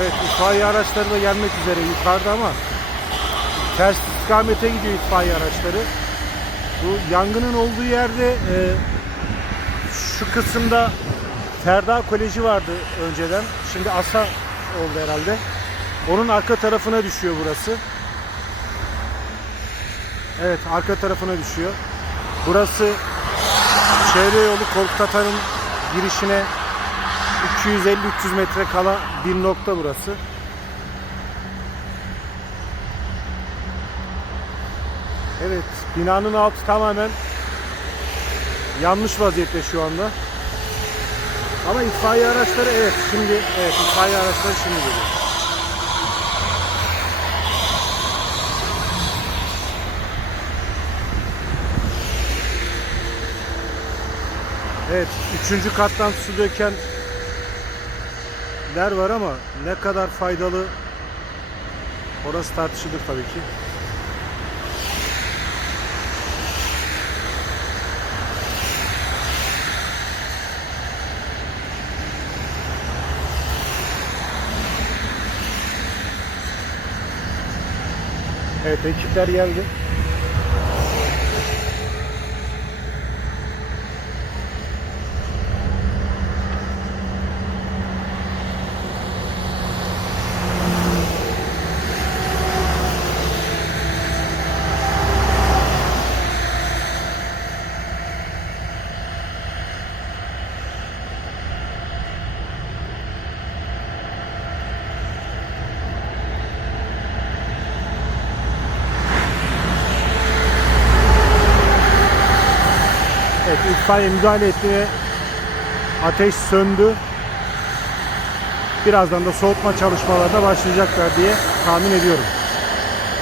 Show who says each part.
Speaker 1: Evet itfaiye araçları da gelmek üzere yukarıda ama ters istikamete gidiyor itfaiye araçları. Bu yangının olduğu yerde e, şu kısımda Ferda Koleji vardı önceden. Şimdi Asa oldu herhalde. Onun arka tarafına düşüyor burası. Evet arka tarafına düşüyor. Burası çevre yolu Korkutatan'ın girişine 250-300 metre kala bir nokta burası. Evet, binanın altı tamamen yanlış vaziyette şu anda. Ama itfaiye araçları evet şimdi evet itfaiye araçları şimdi geliyor. Evet, üçüncü kattan su döken ler var ama ne kadar faydalı orası tartışılır tabii ki. Evet ekipler geldi. Evet itfaiye müdahale etti ve ateş söndü. Birazdan da soğutma çalışmalarına başlayacaklar diye tahmin ediyorum.